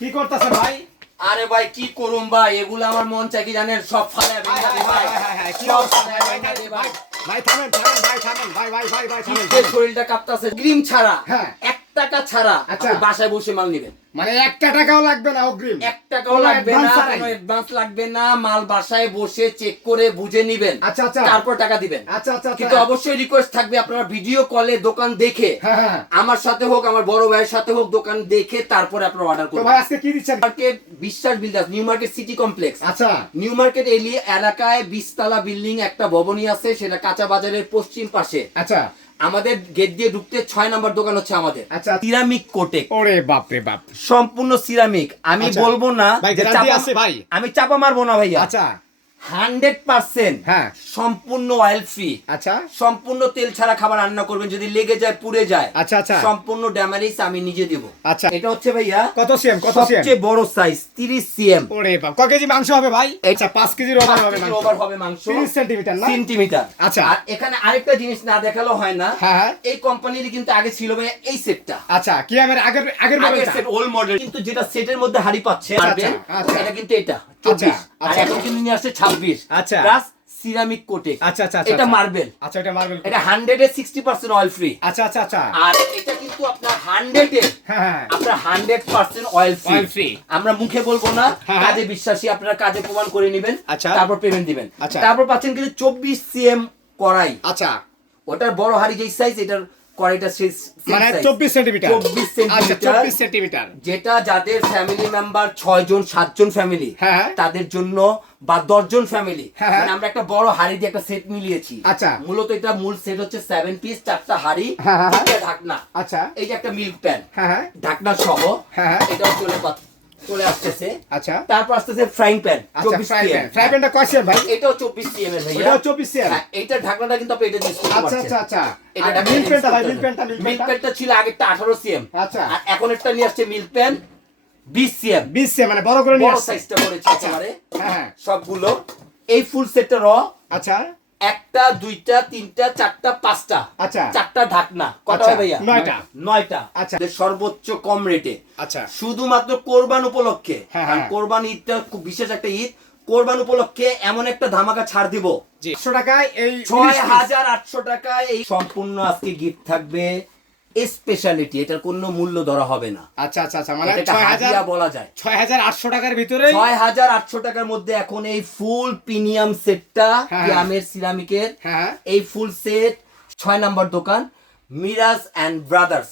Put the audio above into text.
কি করতেছে ভাই আরে ভাই কি করুম ভাই এগুলো আমার মন চাই কি জানেন সব ফালে ভাই সব ভাই, ভেঙে ভাই, কি ভাই, ভাই। ভাই, থামেন, থামেন, ভাই, থামেন, ভাই, ভাই, ভাই, ভাই, থামেন। শরীরটা কাঁপতাছে গ্রিম ছাড়া হ্যাঁ। টাকা ছাড়া আচ্ছা। বাসায় বসে মাল নেবেন। মানে একটা টাকাও লাগবে না অগ্রিম? এক টাকাও লাগবে না কোনো অ্যাডভান্স লাগবে না মাল বাসায় বসে চেক করে বুঝে নিবেন। আচ্ছা, আচ্ছা। তারপর টাকা দিবেন। আচ্ছা আচ্ছা কিন্তু আচ্ছা। অবশ্যই রিকোয়েস্ট থাকবে আপনারা ভিডিও কলে দোকান দেখে হ্যাঁ হ্যাঁ আমার সাথে হোক আমার বড় ভাইয়ের সাথে হোক দোকান দেখে তারপরে আপনারা অর্ডার তো ভাই করবেন আজকে কি দিচ্ছেন? Market Biswas builders new market city complex আচ্ছা। নিউ মার্কেট এলি এলাকায় বিশতলা বিল্ডিং একটা ভবনই আছে সেটা কাঁচা বাজারের পশ্চিম পাশে। আচ্ছা। আমাদের গেট দিয়ে ঢুকতে ছয় নম্বর দোকান হচ্ছে আমাদের আচ্ছা। সিরামিক কোটেক ওরে বাপরে বাপ সম্পূর্ণ সিরামিক আমি আচ্ছা। বলব না? আমি চাপা মারবো না ভাইয়া আচ্ছা হান্ড্রেড পার্সেন্ট হ্যাঁ। সম্পূর্ণ অয়েল ফ্রি আচ্ছা। সম্পূর্ণ তেল ছাড়া খাবার রান্না করবেন যদি লেগে যায় পুড়ে যায় আচ্ছা, আচ্ছা। সম্পূর্ণ ড্যামারিজ আমি নিজে দেব। আচ্ছা। এটা হচ্ছে ভাইয়া কত সিএম কত সিএম সবচেয়ে বড় সাইজ 30 সিএম ওরে বাপ ক কেজি মাংস হবে ভাই? আচ্ছা পাঁচ কেজির ওভার হবে মাংস। ওভার হবে মাংস। 30 সেন্টিমিটার না? সেন্টিমিটার আচ্ছা। আর এখানে আরেকটা জিনিস না দেখাল হয় না। হ্যাঁ, হ্যাঁ। এই কোম্পানির কিন্তু আগে ছিল ভাইয়া এই সেটটা আচ্ছা কি আমার আগের আগের আগের সেট ওল্ড মডেল কিন্তু যেটা সেটের মধ্যে হাড়ি পাচ্ছে আচ্ছা, আচ্ছা। এটা কিন্তু এটা। 24 আর আচ্ছা। এখন কিন্তু নিয়ে আসছে 26 আচ্ছা। প্লাস সিরামিক কোটে আচ্ছা আচ্ছা আচ্ছা এটা আচ্ছা। মার্বেল আচ্ছা এটা মার্বেল এটা 100 এ 60% অয়েল ফ্রি আচ্ছা আচ্ছা আচ্ছা। আর এটা কিন্তু আপনার 100 এ হ্যাঁ হ্যাঁ আপনার 100% অয়েল ফ্রি আমরা মুখে বলব না হ্যাঁ। কাজে বিশ্বাসী আপনারা কাজে প্রমাণ করে নেবেন আচ্ছা। তারপর পেমেন্ট দিবেন। আচ্ছা। তারপর পাচ্ছেন কিন্তু 24 সিএম করাই আচ্ছা। ওটার বড় হাড়ি যেই সাইজ এটার কড়াইটা মানে 24 সেন্টিমিটার 24 আচ্ছা সেন্টিমিটার 24 সেন্টিমিটার যেটা যাদের ফ্যামিলি মেম্বার 6 জন সাতজন ফ্যামিলি হ্যাঁ। তাদের জন্য বা দশজন ফ্যামিলি হ্যাঁ। মানে আমরা একটা বড় হাড়ি দিয়ে একটা সেট মিলিয়েছি আচ্ছা। মূলত এটা মূল সেট হচ্ছে সেভেন পিস চারটা হাড়ি হ্যাঁ। ঢাকনা আচ্ছা এই যে একটা মিল্ক প্যান হ্যাঁ হ্যাঁ ঢাকনা সহ হ্যাঁ। এটাও চলে পা- চলে আসতেছে। আচ্ছা। তারপর আসতেছে ফ্রাইং প্যান আচ্ছা চব্বিশ ফ্রাই প্যানটা কয় সিএম ভাই? এটাও চব্বিশ সিএম এর ভাইয়া। ওটাও 24 সিএম হ্যাঁ, এইটার ঢাকনাটা কিন্তু আপনি এটা আচ্ছা আচ্ছা আচ্ছা। এটা use প্যানটা ভাই মিল্ক প্যানটা মিল্ক প্যানটা ছিল আগেরটা আঠারো সিএম আচ্ছা। আর এখন একটা নিয়ে আসছে মিল্ক প্যান বিশ সিএম 20 সিএম মানে বড় করে নিয়ে বড় আসছে। সাইজটা করেছে একেবারে। হ্যাঁ হ্যাঁ। সবগুলো। এই ফুল সেটটা র আচ্ছা। একটা দুইটা তিনটা চারটা পাঁচটা। আচ্ছা। চারটা ঢাকনা। কটা আচ্ছা, ভাইয়া নয়টা। নয়টা। আচ্ছা। সর্বোচ্চ কম রেটে আচ্ছা। শুধুমাত্র কোরবান উপলক্ষে। হ্যাঁ, কারণ হ্যাঁ। কোরবান ঈদটা খুব বিশেষ একটা ঈদ। কোরবান উপলক্ষে এমন একটা ধামাকা ছাড় দিব। 100 টাকায় এই ছয় হাজার আটশো টাকায় এই সম্পূর্ণ আজকে গিফট থাকবে। স্পেশালিটি এটার কোনো মূল্য ধরা হবে না। আচ্ছা আচ্ছা আচ্ছা মানে এটা হাজিয়া বলা যায়। ছয় হাজার আটশো টাকার ভিতরে ছয় হাজার আটশো টাকার মধ্যে এখন এই ফুল প্রিমিয়াম সেটটা। গ্রামের সিরামিকের হ্যাঁ। এই ফুল সেট ছয় নাম্বার দোকান মিরাজ অ্যান্ড ব্রাদার্স